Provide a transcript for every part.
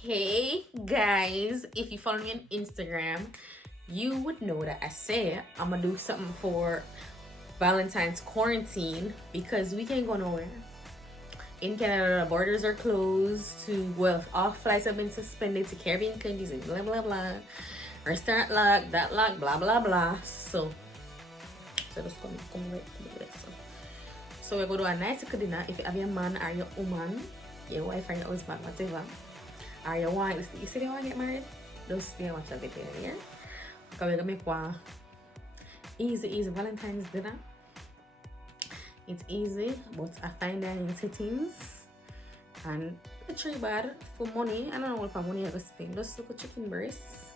Hey guys, if you follow me on Instagram, you would know that I say I'm gonna do something for Valentine's quarantine because we can't go nowhere. In Canada, the borders are closed well, all flights have been suspended to Caribbean countries and blah blah blah. Restaurant lock, that lock, blah blah blah. So just come right to the rest. So we go to a nice dinner. If you have your man or your woman, your wife or your husband, whatever, or you want, you say you want to get married, just stay and watch that video here. Because we're gonna make one easy Valentine's dinner. It's easy, but I find dining settings and it's really bad for money. I don't know what for money I go spend. Just look at chicken breasts.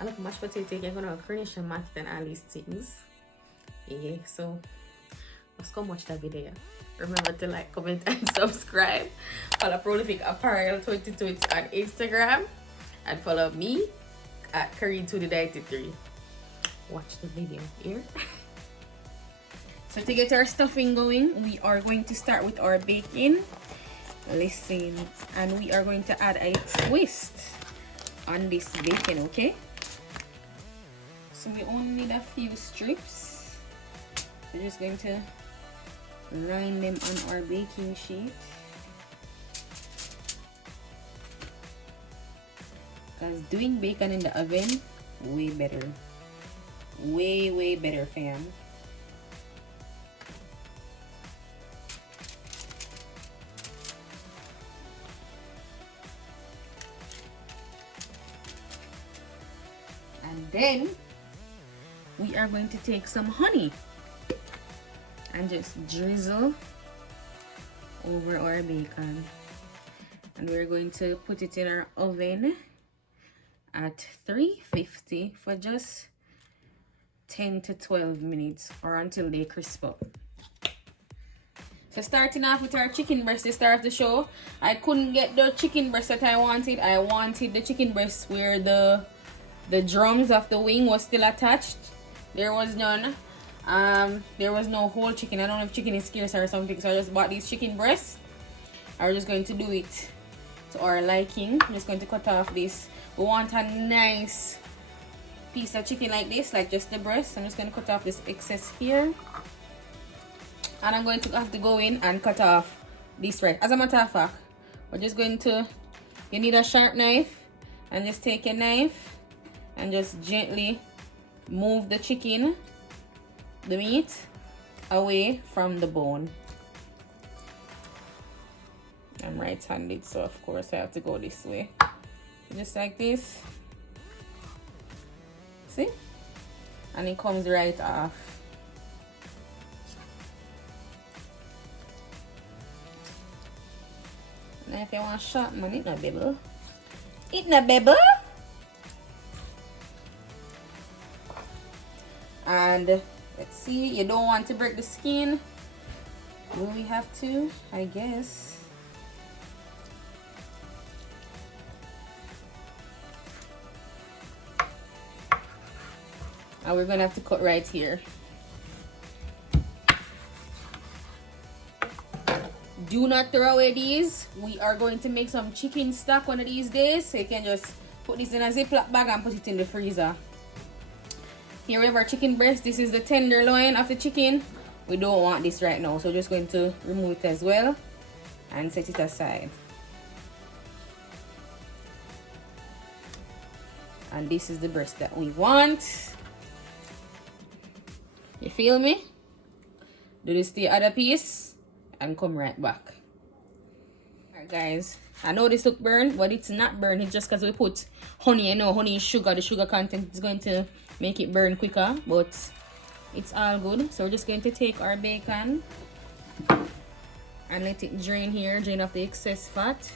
I look mashed potato, you're gonna coronation market and all these things. Yeah, so let's go watch that video. Remember to like, comment, and subscribe. Follow Prolific Apparel 2020 on Instagram. And follow me at Curry293. Watch the video here. So to get our stuffing going, we are going to start with our bacon. Listen, and we are going to add a twist on this bacon, okay? So we only need a few strips. We're just going to line them on our baking sheet. Because doing bacon in the oven, way better. Way better, fam. And then we are going to take some honey and just drizzle over our bacon, and we're going to put it in our oven at 350 for just 10 to 12 minutes or until they crisp up. So starting off with our chicken breast to start the show, I couldn't get the chicken breast that I wanted. I wanted the chicken breast where the drums of the wing was still attached. There was none. There was no whole chicken. I don't know if chicken is scarce or something, so I just bought these chicken breasts. I'm just going to do it to our liking. I'm just going to cut off this. We want a nice piece of chicken like this, like just the breast. I'm just going to cut off this excess here, and I'm going to have to go in and cut off this right. As a matter of fact, we're just going to, you need a sharp knife, and just take a knife and just gently move the chicken, the meat, away from the bone. I'm right-handed, so of course I have to go this way. Just like this. See? And it comes right off. Now if you want sharp man, it not bebble. It not bebble. And let's see, you don't want to break the skin. Will we have to? I guess. And we're gonna have to cut right here. Do not throw away these. We are going to make some chicken stock one of these days. So you can just put this in a Ziploc bag and put it in the freezer. Here we have our chicken breast. This is the tenderloin of the chicken. We don't want this right now, so we're just going to remove it as well and set it aside. And this is the breast that we want. You feel me? Do this to the other piece and come right back. Alright guys, I know this look burned, but it's not burned. It's just because we put honey. You know, honey is sugar. The sugar content is going to make it burn quicker, but it's all good. So we're just going to take our bacon and let it drain here, drain off the excess fat.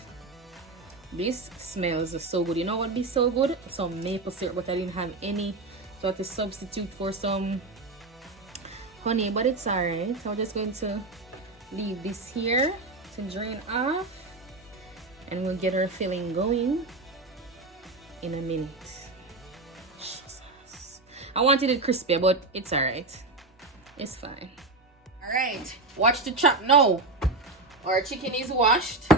This smells so good. You know what would be so good? Some maple syrup, but I didn't have any, so I had to substitute for some honey, but it's alright. So we're just going to leave this here to drain off, and we'll get our filling going in a minute. Jesus. I wanted it crispy, but it's alright. It's fine. Alright, watch the chop now. Our chicken is washed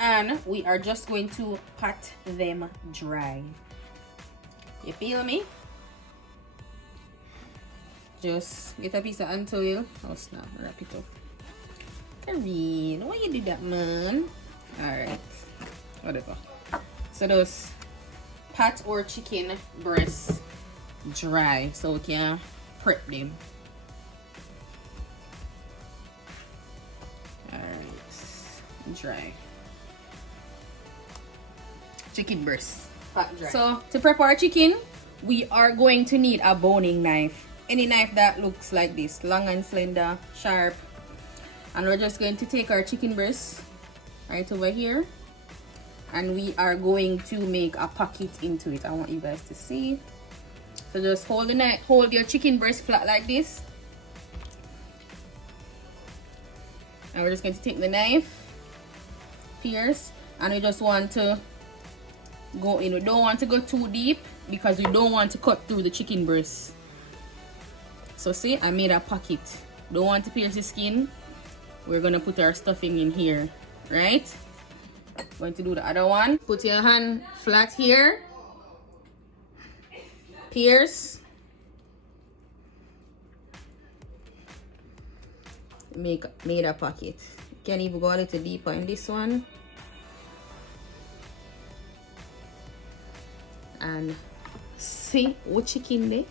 And we are just going to pat them dry. You feel me? Just get a piece of hand towel. Oh snap, wrap it up. Karine, why you do that, man? Alright, whatever. So those pat our chicken breasts dry so we can prep them. Alright, dry. Chicken breast. Pat dry. So to prep our chicken, we are going to need a boning knife. Any knife that looks like this, long and slender, sharp. And we're just going to take our chicken breast right over here, and we are going to make a pocket into it. I want you guys to see. So just hold the knife, hold your chicken breast flat like this, and we're just going to take the knife, pierce, and we just want to go in. We don't want to go too deep because we don't want to cut through the chicken breast. So see, I made a pocket. Don't want to pierce the skin. We're gonna put our stuffing in here, right? Going to do the other one. Put your hand flat here. Pierce. Made a pocket. You can even go a little deeper in this one. And see what chicken there.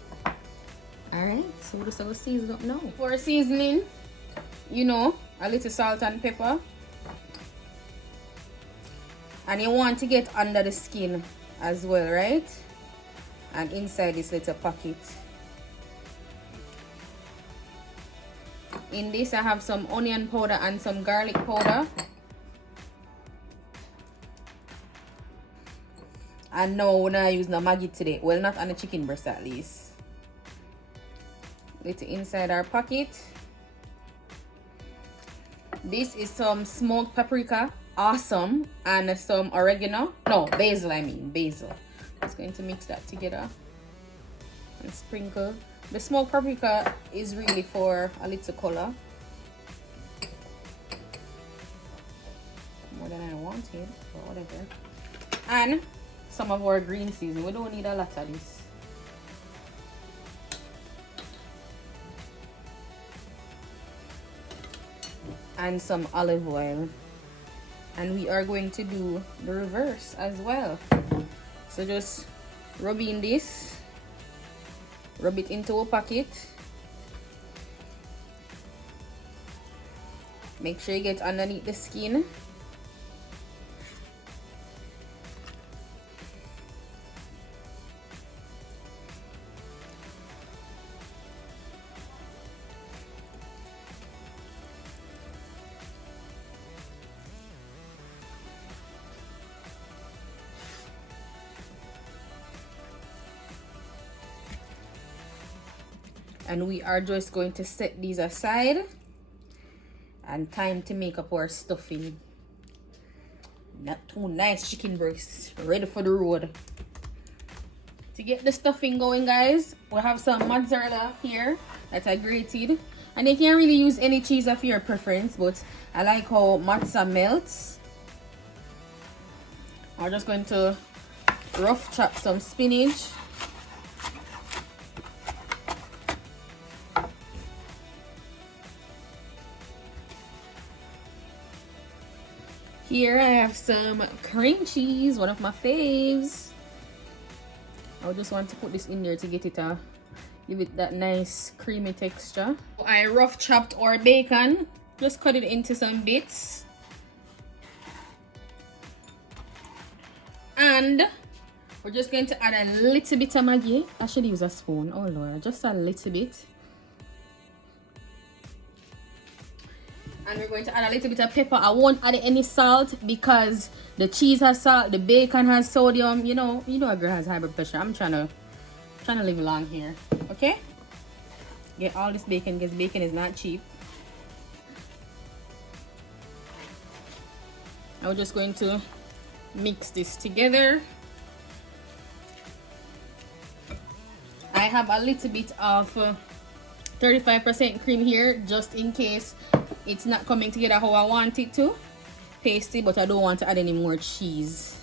Alright, so we'll just season up now. For seasoning, you know, a little salt and pepper. And you want to get under the skin as well, right? And inside this little pocket. In this I have some onion powder and some garlic powder. And no, we're not using no Maggi today. Well, not on the chicken breast at least. Little inside our pocket. This is some smoked paprika, awesome, and some oregano. No, basil, I mean basil. Just going to mix that together and sprinkle. The smoked paprika is really for a little color, more than I wanted, but whatever. And some of our green seasoning. We don't need a lot of this. And some olive oil. And we are going to do the reverse as well. So just rub in this, rub it into a pocket. Make sure you get underneath the skin. And we are just going to set these aside, and time to make up our stuffing. Not too nice chicken breast, ready for the road. To get the stuffing going, guys, we have some mozzarella here that I grated, and you can really use any cheese of your preference, but I like how mozza melts. I'm just going to rough chop some spinach. Here I have some cream cheese, one of my faves. I just want to put this in there to get it give it that nice creamy texture. I rough chopped our bacon, just cut it into some bits. And we're just going to add a little bit of Maggi. I should use a spoon, oh Lord, just a little bit. And we're going to add a little bit of pepper. I won't add any salt because the cheese has salt, the bacon has sodium. You know a girl has high blood pressure. I'm trying to live long here. Okay? Get all this bacon because bacon is not cheap. I'm just going to mix this together. I have a little bit of 35% cream here just in case it's not coming together how I want it to. pasty, but I don't want to add any more cheese.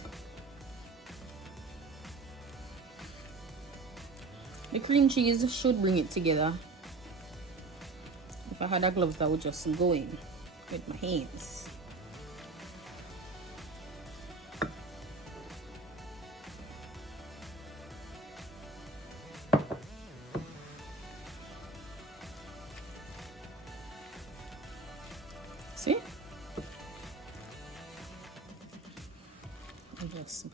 The cream cheese should bring it together. If I had a gloves, I would just go in with my hands. See? I'll just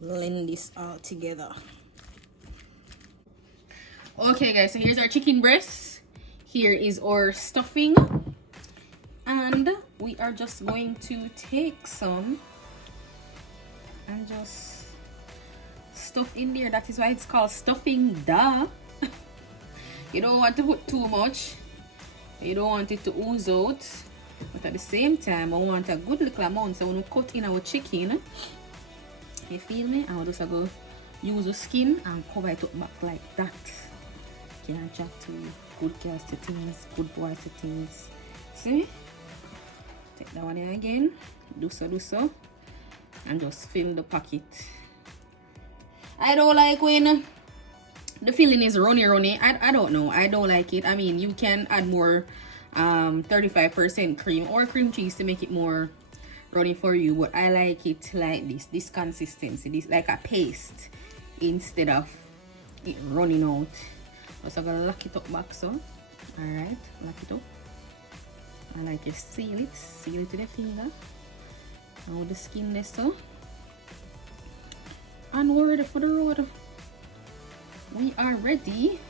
blend this all together. Okay guys, so here's our chicken breast. Here is our stuffing, and we are just going to take some and just stuff in there. That is why it's called stuffing, duh. You don't want to put too much, you don't want it to ooze out, but at the same time I want a good little amount. So when we cut in our chicken, you feel me, I will just go use the skin and cover it up back like that. Can I chat to you? Good girls settings, good boy settings. See? Take that one in again. Do so. And just fill the pocket. I don't like when the filling is runny. I don't know. I don't like it. I mean, you can add more 35% cream or cream cheese to make it more runny for you. But I like it like this. This consistency. This like a paste instead of it running out. So I'm gonna lock it up back, so alright, lock it up. I like you seal it with the finger and with the skin there, so. And we're ready for the road. We are ready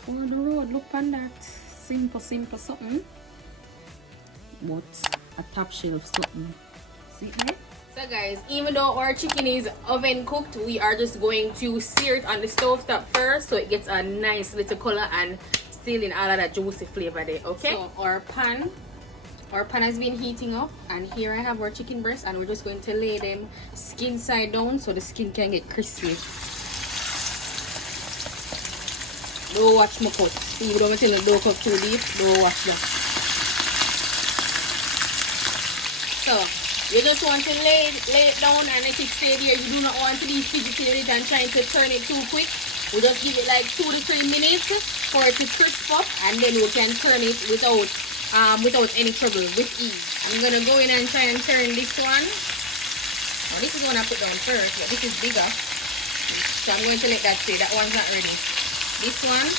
for the road. Look on that. Simple something, but a top shelf something. See there? So guys, even though our chicken is oven cooked, we are just going to sear it on the stove top first so it gets a nice little color and still in all of that juicy flavor there. Okay, so our pan has been heating up, and here I have our chicken breast, and we're just going to lay them skin side down so the skin can get crispy. Don't watch my cut. Even though I tell you don't cut too deep, don't watch that. So you just want to lay it down and let it stay there. You do not want to be fidgeting with it and trying to turn it too quick. We just give it like 2 to 3 minutes for it to crisp up, and then we can turn it without any trouble, with ease. I'm gonna go in and try and turn this one. Now this is one I put down first, but this is bigger. So I'm going to let that stay. That one's not ready. This one.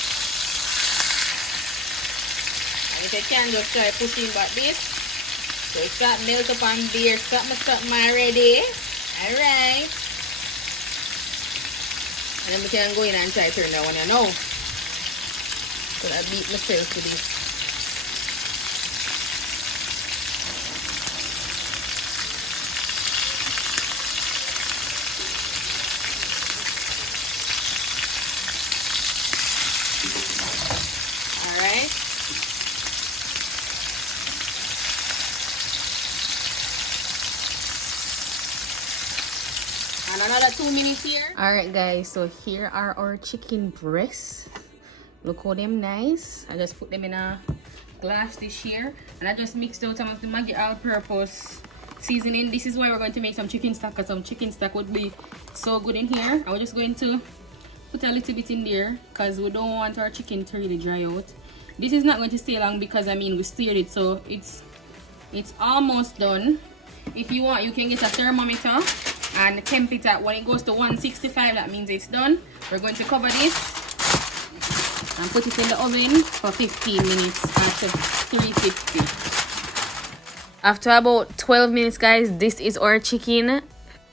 And if I can just try pushing back this. So it's got melt up on there, something already. Alright. And then we can go in and try to turn that one, you know. So I beat myself to this. Alright. And another 2 minutes here. Alright guys, so here are our chicken breasts. Look how them nice. I just put them in a glass dish here, and I just mixed out some of the Maggi all-purpose seasoning. This is why we're going to make some chicken stock, because some chicken stock would be so good in here. I was just going to put a little bit in there because we don't want our chicken to really dry out. This is not going to stay long because I mean we seared it, so it's almost done. If you want, you can get a thermometer and temp it at, when it goes to 165, that means it's done. We're going to cover this and put it in the oven for 15 minutes at 350. After about 12 minutes, guys, this is our chicken.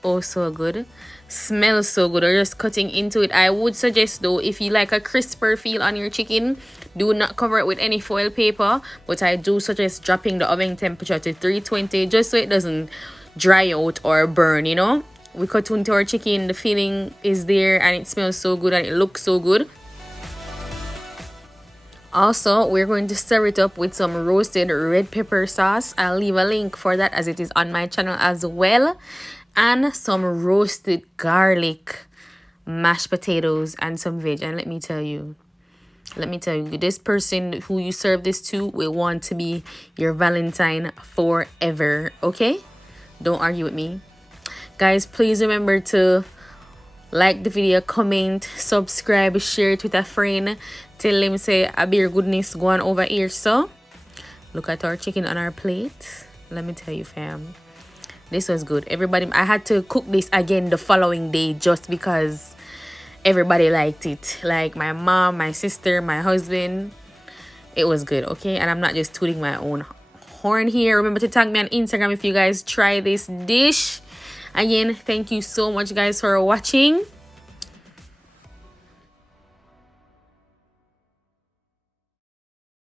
Oh, so good. Smells so good. Or just cutting into it. I would suggest though, if you like a crisper feel on your chicken, do not cover it with any foil paper, but I do suggest dropping the oven temperature to 320 just so it doesn't dry out or burn, you know. We cut into our chicken, the feeling is there, and it smells so good and it looks so good. Also, we're going to stir it up with some roasted red pepper sauce. I'll leave a link for that as it is on my channel as well. And some roasted garlic, mashed potatoes, and some veg. And let me tell you, let me tell you, this person who you serve this to will want to be your Valentine forever. Okay, don't argue with me, guys. Please remember to like the video, comment, subscribe, share it with a friend, tell them say a beer goodness going over here. So look at our chicken on our plate. Let me tell you, fam, this was good. Everybody, I had to cook this again the following day just because everybody liked it. Like my mom, my sister, my husband. It was good, okay? And I'm not just tooting my own horn here. Remember to tag me on Instagram if you guys try this dish. Again, thank you so much, guys, for watching.